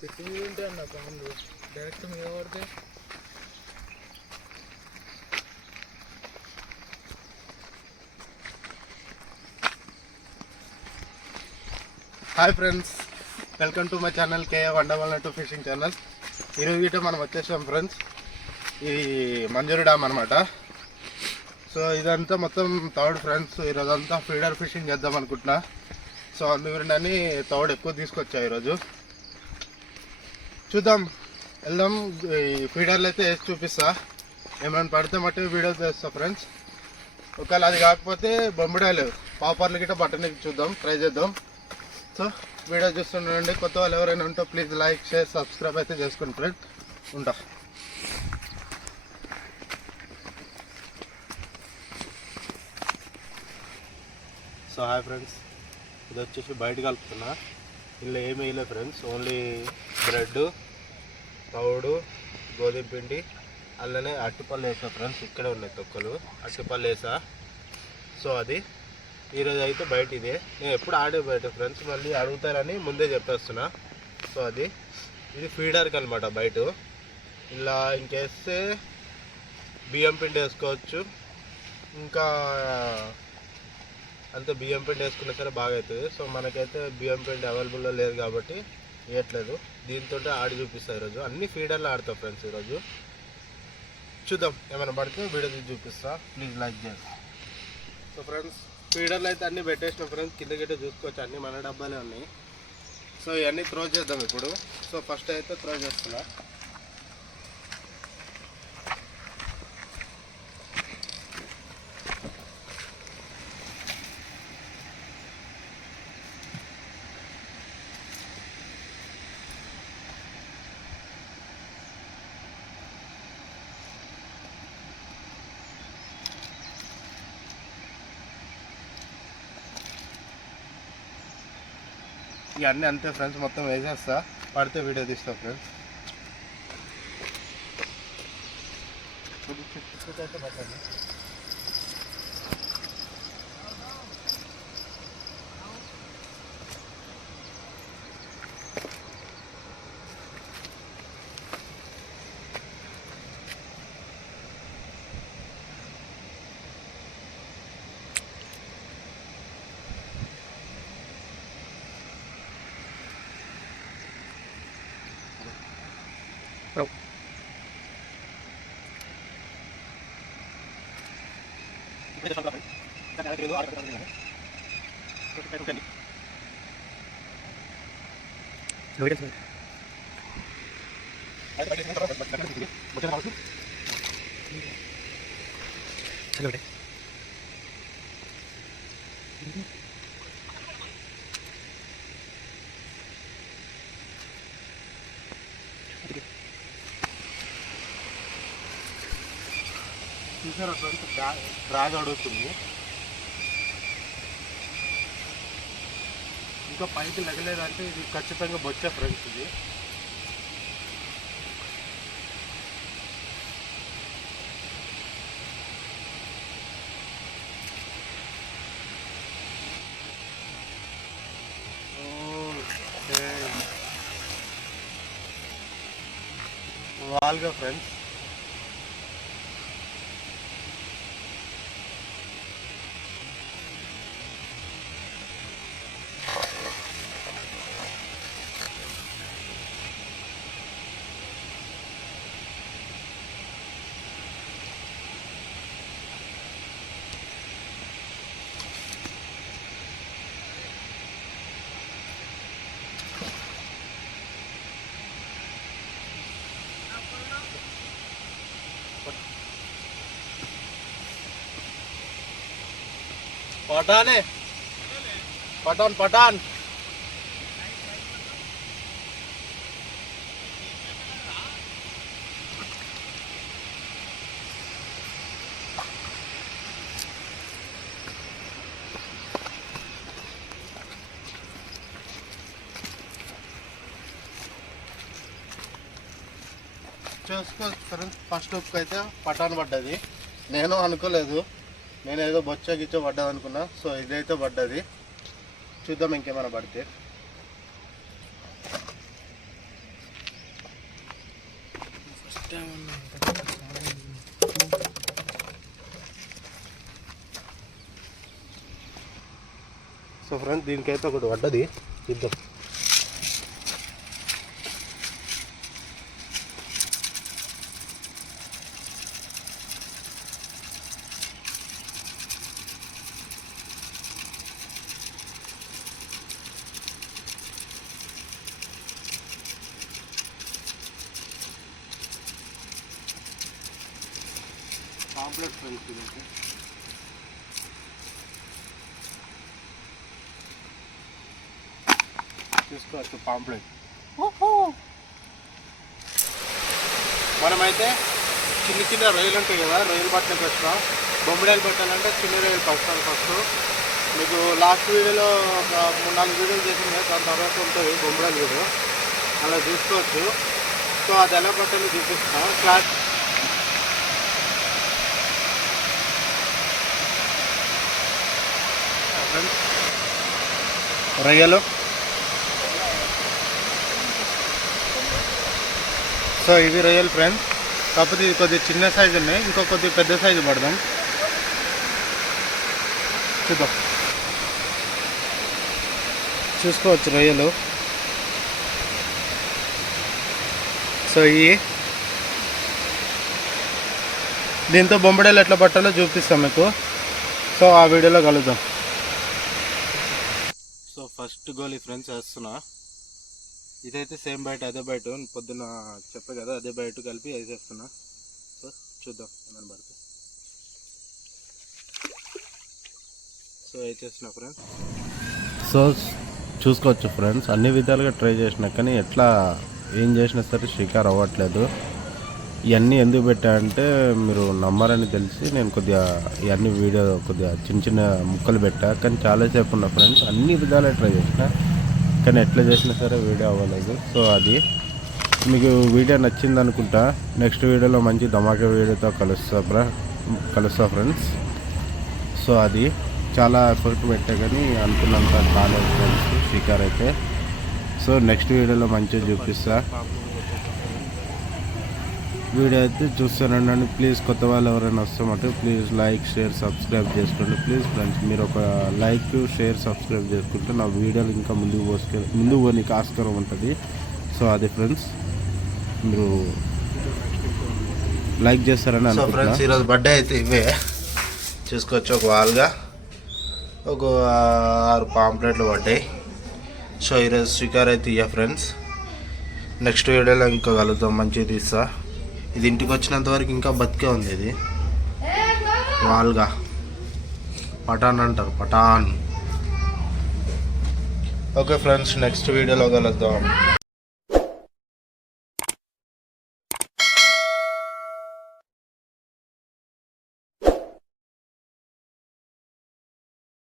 చెట్టు మీద ఉంటే అన్న పాములు డైరెక్ట్ మీద పడితే. Hi friends, welcome to my channel KA wonderful net fishing channel. ఈరోజు గిట్ట మనం వచ్చేసాం ఫ్రెండ్స్, ఈ మంజూరు డ్యామ్ అనమాట. సో ఇదంతా మొత్తం తౌడు ఫ్రెండ్స్. ఈరోజంతా ఫీడర్ ఫిషింగ్ చేద్దాం అనుకుంటున్నా. సో అందుకని తౌడు ఎక్కువ తీసుకొచ్చా ఈరోజు. చూద్దాం, వెళ్దాం. ఈ ఫీడర్లు అయితే వేసి చూపిస్తా. ఏమైనా పడితే మట్టి వీడియో చేస్తా ఫ్రెండ్స్. ఒకవేళ అది కాకపోతే బొమ్మిడాలు పాపర్లు గిట్ట బట్టనికి చూద్దాం, ట్రై చేద్దాం. సో వీడియో చూస్తుండండి. కొత్త వాళ్ళు ఎవరైనా ఉంటే ప్లీజ్ లైక్, షేర్, సబ్స్క్రైబ్ అయితే చేసుకోండి ఫ్రెండ్స్. ఉంటా. సో హాయ్ ఫ్రెండ్స్, ఇది వచ్చేసి బయట కలుపుతున్నా. ఇందులో ఏమీ వేయలేదు ఫ్రెండ్స్, ఓన్లీ బ్రెడ్, తౌడు, గోధుమ పిండి, అలానే అరటిపళ్ళు వేసా ఫ్రెండ్స్. ఇక్కడే ఉన్నాయి తొక్కలు, అరటిపళ్ళు వేసా. సో అది ఈరోజు అయితే బయట ఇదే. నేను ఎప్పుడు ఆడే బయట ఫ్రెండ్స్, మళ్ళీ అడుగుతారని ముందే చెప్పేస్తున్నా. సో అది ఇది ఫీడర్కి అనమాట బయట. ఇలా ఇంకేస్తే బియ్యం పిండి వేసుకోవచ్చు. ఇంకా అంతే, బియ్యం పిండి వేసుకున్నా సరే బాగా అవుతుంది. సో మనకైతే బియ్యం పిండి అవైలబుల్లో లేదు కాబట్టి వేయట్లేదు. దీంతో ఆడి చూపిస్తాను ఈరోజు. అన్ని ఫీడర్లో ఆడతాం ఫ్రెండ్స్ ఈరోజు. చూద్దాం, ఏమైనా పడితే వీడియో తీసి చూపిస్తా. ప్లీజ్ లైక్ చేయండి. సో ఫ్రెండ్స్, ఫీడర్లు అయితే అన్నీ పెట్టేసిన ఫ్రెండ్స్. కింద గిట్ట చూసుకోవచ్చు, అన్నీ మన డబ్బాలే ఉన్నాయి. సో ఇవన్నీ త్రో చేద్దాం ఇప్పుడు. సో ఫస్ట్ అయితే త్రో చేస్తున్నా. ఇవన్నీ అంతే ఫ్రెండ్స్, మొత్తం వేసేస్తా. పడితే వీడియో తీస్తా ఫ్రెండ్స్. అయితే పట్టండి. చూసారా ఫ్రెండ్స్, డ్రాగ్ అడుగుతుంది. ఇంకా పైకి లగలేదంటే ఇది ఖచ్చితంగా బొచ్చే ఫ్రెండ్స్. ఇది వాల్గా ఫ్రెండ్స్. पठान है, पठान पठान ఫస్ట్ ఉప్పు అయితే పటాన్ పడ్డది. నేను అనుకోలేదు, నేను ఏదో బొచ్చ గిచ్చ పడ్డది అనుకున్నా. సో ఇదైతే పడ్డది. చూద్దాం ఇంకేమైనా పడితే. సో ఫ్రెండ్స్ దీనికైతే ఒకటి పడ్డది చూద్దాం. పాంప్లెట్ ఫ్రెండ్స్ ఇదైతే చూసుకోవచ్చు. పాంప్లెట్ మనమైతే చిన్న చిన్న రొయ్యలు ఉంటాయి కదా, రొయ్యలు పట్టడానికి వచ్చినాం. బొమ్మిడాయలు పట్టాలంటే చిన్న రొయ్యలు ఫస్ట్ మీకు లాస్ట్ వీడియోలో ఒక 3-4 వీడియోలు చేసింది కదా, దాని తర్వాత ఉంటుంది బొమ్మిడాయలు వీడియో, అలా చూసుకోవచ్చు. సో అది ఎలా పట్టాలో చూపిస్తున్నాం. క్లాస్ రొయ్యలు. సో ఇవి రొయ్యలు ఫ్రెండ్స్, కాకపోతే ఇది కొద్దిగా చిన్న సైజు ఉన్నాయి, ఇంకో కొద్దిగా పెద్ద సైజు పడదాం. చూద్దాం. చూసుకోవచ్చు రొయ్యలు. సో ఇవి దీంతో బొంబడేలు ఎట్లా పట్టాలో చూపిస్తాం మీకు. సో ఆ వీడియోలో కలుద్దాం. సో ఫస్ట్ గోలీ ఫ్రెండ్స్ వేస్తున్నా. ఇదైతే సేమ్ బయట అదే బయట పొద్దున్న చెప్పే కదా, అదే బయట కలిపి వేసేస్తున్నా. సో చూద్దాం ఏమైనా పడుతుంది. సో వేసేస్తున్నా ఫ్రెండ్స్. సో చూసుకోవచ్చు ఫ్రెండ్స్, అన్ని విధాలుగా ట్రై చేసినా కానీ ఎట్లా ఏం చేసినా సరే షికార్ అవ్వట్లేదు. ఇవన్నీ ఎందుకు పెట్టానంటే మీరు నమ్మరని తెలిసి నేను కొద్దిగా ఇవన్నీ వీడియో కొద్దిగా చిన్న చిన్న ముక్కలు పెట్టా, కానీ చాలాసేపు ఉన్నా ఫ్రెండ్స్. అన్ని విధాలుగా ట్రై చేసిన కానీ ఎట్లా చేసినా సరే వీడియో అవ్వలేదు. సో అది మీకు వీడియో నచ్చింది అనుకుంటా. నెక్స్ట్ వీడియోలో మంచి ధమాకా వీడియోతో కలుస్తా ఫ్రెండ్స్. సో అది చాలా ఎఫర్ట్ పెట్టా కానీ అనుకున్నంత కాలేదు ఫ్రెండ్స్ షికార్ అయితే. సో నెక్స్ట్ వీడియోలో మంచిగా చూపిస్తా. వీడియో అయితే చూస్తానండి. ప్లీజ్ కొత్త వాళ్ళు ఎవరైనా వస్తామంటే ప్లీజ్ లైక్, షేర్, సబ్స్క్రైబ్ చేసుకోండి ప్లీజ్ ఫ్రెండ్స్. మీరు ఒక లైక్, షేర్, సబ్స్క్రైబ్ చేసుకుంటే నా వీడియోలు ఇంకా ముందుకు పోనీకి ఆస్కారం ఉంటుంది. సో అది ఫ్రెండ్స్ మీరు లైక్ చేస్తారని అనుకుంటున్నా. ఫ్రెండ్స్ ఈరోజు బర్త్డే అయితే ఇవే చూసుకోవచ్చు. ఒక వాల్గా ఒక 6 పాంప్లెట్లు పడ్డాయి. సో ఈరోజు షికార్ అయితే ఇయ్యా ఫ్రెండ్స్. నెక్స్ట్ వీడియోలో ఇంకా కలుద్దాం, మంచిగా తీస్తా. ఇది ఇంటికి వచ్చినంత వరకు ఇంకా బతికే ఉంది. ఇది వాల్గా పటాన్ అంటారు, పటాన్. ఓకే ఫ్రెండ్స్, నెక్స్ట్ వీడియోలో కలుద్దాం.